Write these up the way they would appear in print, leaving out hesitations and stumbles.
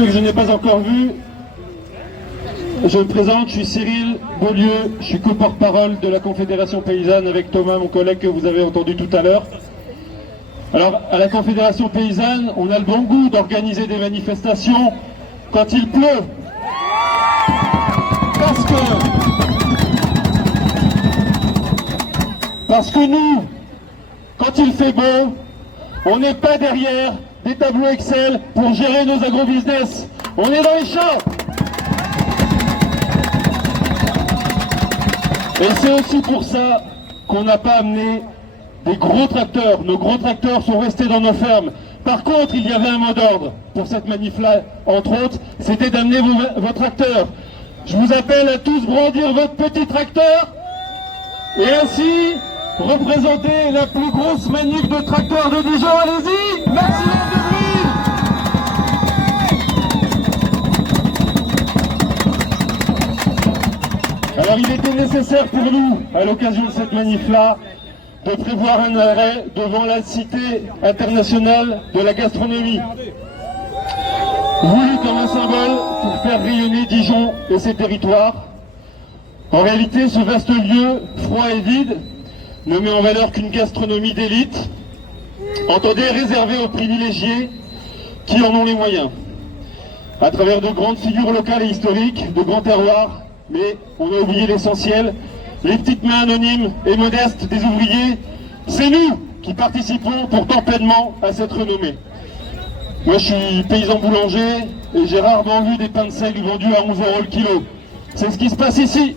ceux que je n'ai pas encore vus, je me présente, je suis Cyril Beaulieu, je suis co-porte-parole de la Confédération Paysanne avec Thomas, mon collègue que vous avez entendu tout à l'heure. Alors, à la Confédération Paysanne, on a le bon goût d'organiser des manifestations quand il pleut. Parce que nous, quand il fait beau, on n'est pas derrière des tableaux Excel pour gérer nos agrobusiness. On est dans les champs. Et c'est aussi pour ça qu'on n'a pas amené des gros tracteurs. Nos gros tracteurs sont restés dans nos fermes. Par contre, il y avait un mot d'ordre pour cette manif-là, entre autres, c'était d'amener vos tracteurs. Je vous appelle à tous brandir votre petit tracteur et ainsi représenter la plus grosse manif de tracteurs de Dijon. Allez-y, maximum de bruit. Alors il était nécessaire pour nous, à l'occasion de cette manif-là, de prévoir un arrêt devant la Cité internationale de la gastronomie, voulu comme un symbole pour faire rayonner Dijon et ses territoires. En réalité, ce vaste lieu, froid et vide, ne met en valeur qu'une gastronomie d'élite, entendez, réservée aux privilégiés qui en ont les moyens, à travers de grandes figures locales et historiques, de grands terroirs, mais on a oublié l'essentiel, les petites mains anonymes et modestes des ouvriers, c'est nous qui participons pourtant pleinement à cette renommée. Moi je suis paysan boulanger et j'ai rarement vu des pains de seigle vendus à 11 € le kilo. C'est ce qui se passe ici.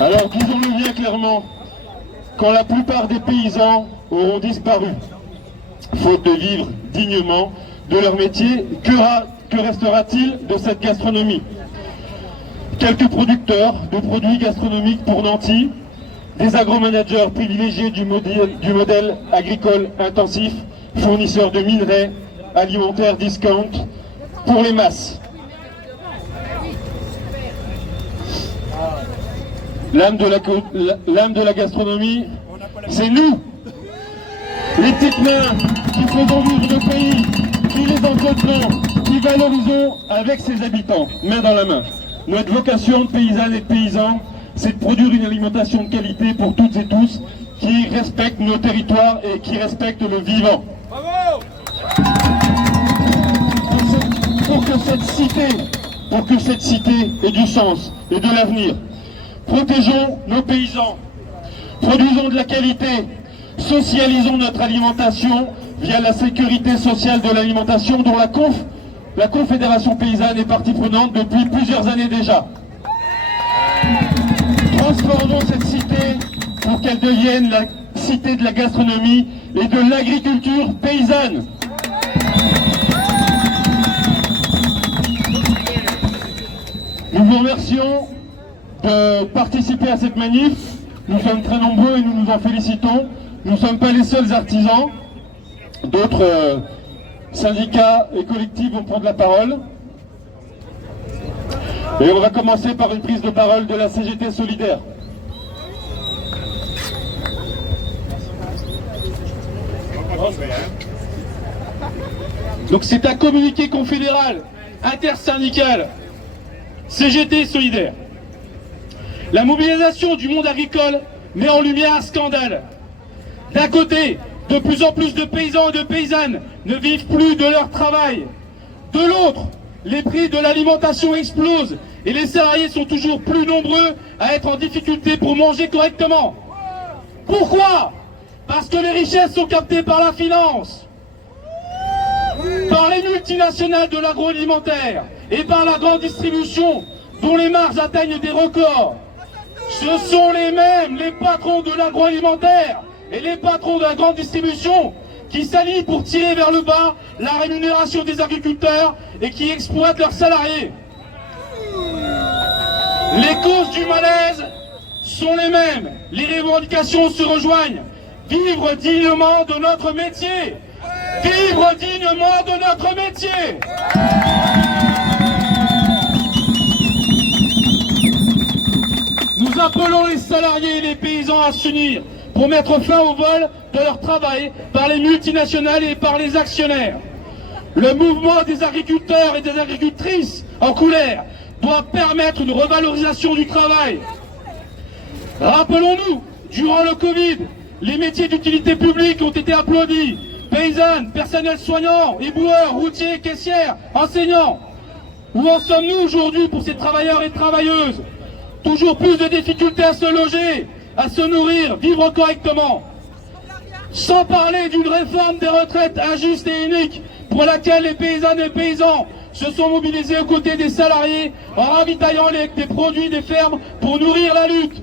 Alors disons-le bien clairement, quand la plupart des paysans auront disparu, faute de vivre dignement de leur métier, que restera-t-il de cette gastronomie? Quelques producteurs de produits gastronomiques pour nantis, des agromanagers privilégiés du modèle agricole intensif, fournisseurs de minerais, alimentaires discount, pour les masses. L'âme de la gastronomie, c'est nous, les petites mains qui faisons vivre le pays, qui les entretenons, qui valorisons avec ses habitants, main dans la main. Notre vocation de paysannes et de paysans, c'est de produire une alimentation de qualité pour toutes et tous, qui respectent nos territoires et qui respectent le vivant. Bravo ! Pour que cette cité ait du sens et de l'avenir, protégeons nos paysans, produisons de la qualité, socialisons notre alimentation via la sécurité sociale de l'alimentation dont la Confédération Paysanne est partie prenante depuis plusieurs années déjà. Transformons cette cité pour qu'elle devienne la cité de la gastronomie et de l'agriculture paysanne. Nous vous remercions de participer à cette manif. Nous sommes très nombreux et nous nous en félicitons. Nous ne sommes pas les seuls artisans. D'autres syndicats et collectifs vont prendre la parole. Et on va commencer par une prise de parole de la CGT Solidaire. Donc c'est un communiqué confédéral, intersyndical, CGT Solidaire. La mobilisation du monde agricole met en lumière un scandale. D'un côté, de plus en plus de paysans et de paysannes ne vivent plus de leur travail. De l'autre, les prix de l'alimentation explosent et les salariés sont toujours plus nombreux à être en difficulté pour manger correctement. Pourquoi? Parce que les richesses sont captées par la finance, par les multinationales de l'agroalimentaire et par la grande distribution dont les marges atteignent des records. Ce sont les mêmes, les patrons de l'agroalimentaire et les patrons de la grande distribution qui s'allient pour tirer vers le bas la rémunération des agriculteurs et qui exploitent leurs salariés. Les causes du malaise sont les mêmes, les revendications se rejoignent. Vivre dignement de notre métier. Vivre dignement de notre métier. Nous appelons les salariés et les paysans à s'unir pour mettre fin au vol de leur travail par les multinationales et par les actionnaires. Le mouvement des agriculteurs et des agricultrices en colère doit permettre une revalorisation du travail. Rappelons-nous, durant le Covid, les métiers d'utilité publique ont été applaudis. Paysannes, personnels soignants, éboueurs, routiers, caissières, enseignants. Où en sommes-nous aujourd'hui pour ces travailleurs et travailleuses? Toujours plus de difficultés à se loger, à se nourrir, vivre correctement. Sans parler d'une réforme des retraites injuste et inique pour laquelle les paysannes et paysans se sont mobilisés aux côtés des salariés en ravitaillant des produits des fermes pour nourrir la lutte.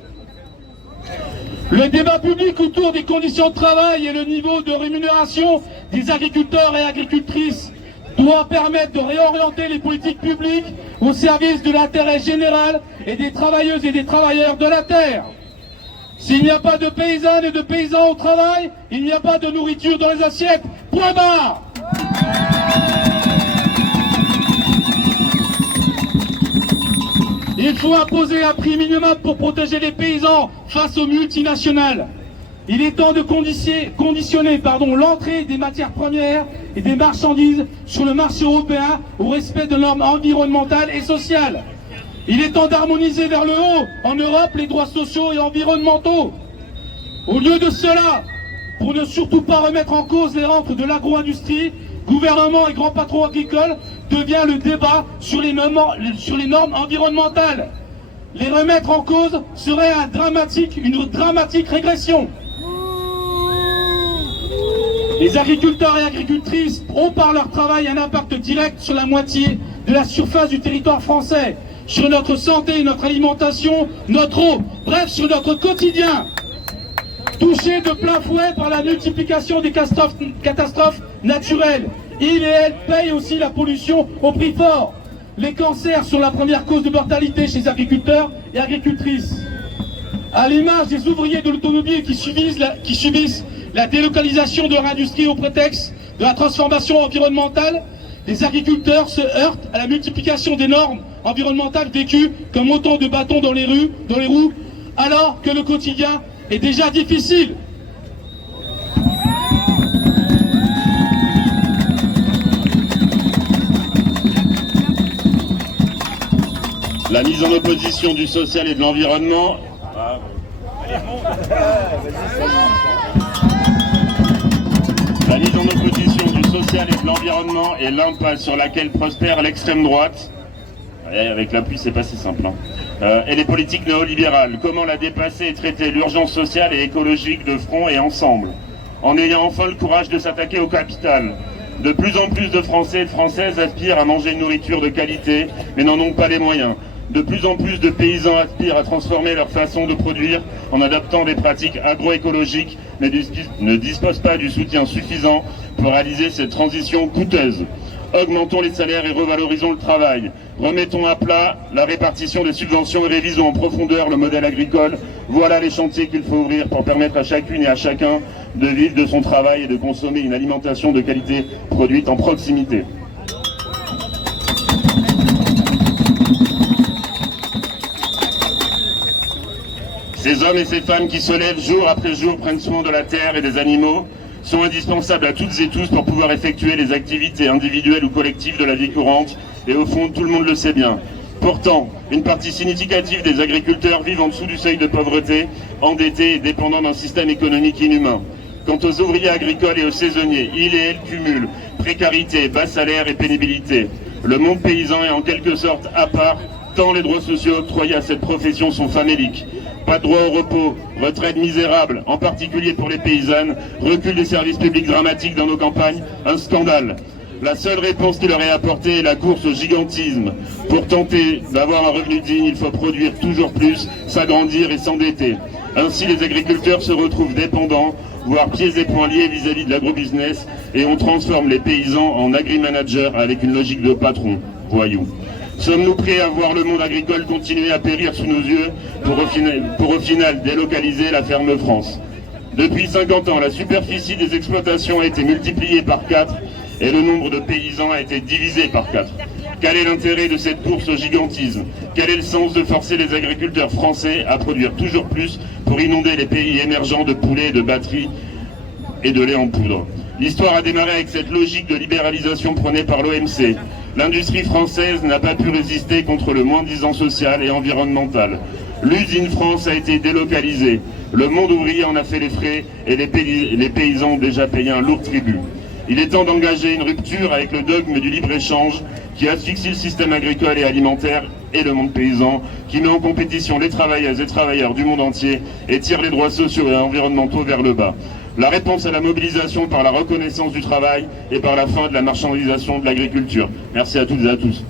Le débat public autour des conditions de travail et le niveau de rémunération des agriculteurs et agricultrices doit permettre de réorienter les politiques publiques au service de l'intérêt général et des travailleuses et des travailleurs de la terre. S'il n'y a pas de paysannes et de paysans au travail, il n'y a pas de nourriture dans les assiettes. Point barre. Il faut imposer un prix minimum pour protéger les paysans face aux multinationales. Il est temps de conditionner l'entrée des matières premières et des marchandises sur le marché européen au respect de normes environnementales et sociales. Il est temps d'harmoniser vers le haut, en Europe, les droits sociaux et environnementaux. Au lieu de cela, pour ne surtout pas remettre en cause les rentes de l'agro-industrie, gouvernement et grands patrons agricoles, devient le débat sur les normes environnementales. Les remettre en cause serait une dramatique régression. Les agriculteurs et agricultrices ont par leur travail un impact direct sur la moitié de la surface du territoire français, sur notre santé, notre alimentation, notre eau, bref, sur notre quotidien. Touchés de plein fouet par la multiplication des catastrophes naturelles, ils et elles payent aussi la pollution au prix fort. Les cancers sont la première cause de mortalité chez les agriculteurs et agricultrices. À l'image des ouvriers de l'automobile qui subissent la délocalisation de leur industrie au prétexte de la transformation environnementale, les agriculteurs se heurtent à la multiplication des normes environnementales vécues comme autant de bâtons dans les roues, alors que le quotidien est déjà difficile. La mise en opposition du social et de l'environnement. La mise en opposition du social et de l'environnement est l'impasse sur laquelle prospère l'extrême droite. Ouais, avec la pluie, c'est pas si simple. Et les politiques néolibérales. Comment la dépasser et traiter l'urgence sociale et écologique de front et ensemble, en ayant enfin le courage de s'attaquer au capital. De plus en plus de Français et de Françaises aspirent à manger une nourriture de qualité, mais n'en ont pas les moyens. De plus en plus de paysans aspirent à transformer leur façon de produire en adaptant des pratiques agroécologiques, mais ne disposent pas du soutien suffisant pour réaliser cette transition coûteuse. Augmentons les salaires et revalorisons le travail. Remettons à plat la répartition des subventions et révisons en profondeur le modèle agricole. Voilà les chantiers qu'il faut ouvrir pour permettre à chacune et à chacun de vivre de son travail et de consommer une alimentation de qualité produite en proximité. Ces hommes et ces femmes qui se lèvent jour après jour, prennent soin de la terre et des animaux, sont indispensables à toutes et tous pour pouvoir effectuer les activités individuelles ou collectives de la vie courante, et au fond, tout le monde le sait bien. Pourtant, une partie significative des agriculteurs vivent en dessous du seuil de pauvreté, endettés et dépendants d'un système économique inhumain. Quant aux ouvriers agricoles et aux saisonniers, ils et elles cumulent précarité, bas salaire et pénibilité. Le monde paysan est en quelque sorte à part, tant les droits sociaux octroyés à cette profession sont faméliques. Pas de droit au repos, retraite misérable, en particulier pour les paysannes, recul des services publics dramatiques dans nos campagnes, un scandale. La seule réponse qui leur est apportée est la course au gigantisme. Pour tenter d'avoir un revenu digne, il faut produire toujours plus, s'agrandir et s'endetter. Ainsi, les agriculteurs se retrouvent dépendants, voire pieds et poings liés vis-à-vis de l'agrobusiness, et on transforme les paysans en agri-managers avec une logique de patron, voyou. Sommes-nous prêts à voir le monde agricole continuer à périr sous nos yeux pour au final délocaliser la ferme France? Depuis 50 ans, la superficie des exploitations a été multipliée par 4 et le nombre de paysans a été divisé par 4. Quel est l'intérêt de cette course au gigantisme? Quel est le sens de forcer les agriculteurs français à produire toujours plus pour inonder les pays émergents de poulets, de batteries et de lait en poudre. L'histoire a démarré avec cette logique de libéralisation prônée par l'OMC. L'industrie française n'a pas pu résister contre le moins-disant social et environnemental. L'usine France a été délocalisée. Le monde ouvrier en a fait les frais et les paysans ont déjà payé un lourd tribut. Il est temps d'engager une rupture avec le dogme du libre-échange qui asphyxie le système agricole et alimentaire et le monde paysan, qui met en compétition les travailleuses et travailleurs du monde entier et tire les droits sociaux et environnementaux vers le bas. La réponse à la mobilisation par la reconnaissance du travail et par la fin de la marchandisation de l'agriculture. Merci à toutes et à tous.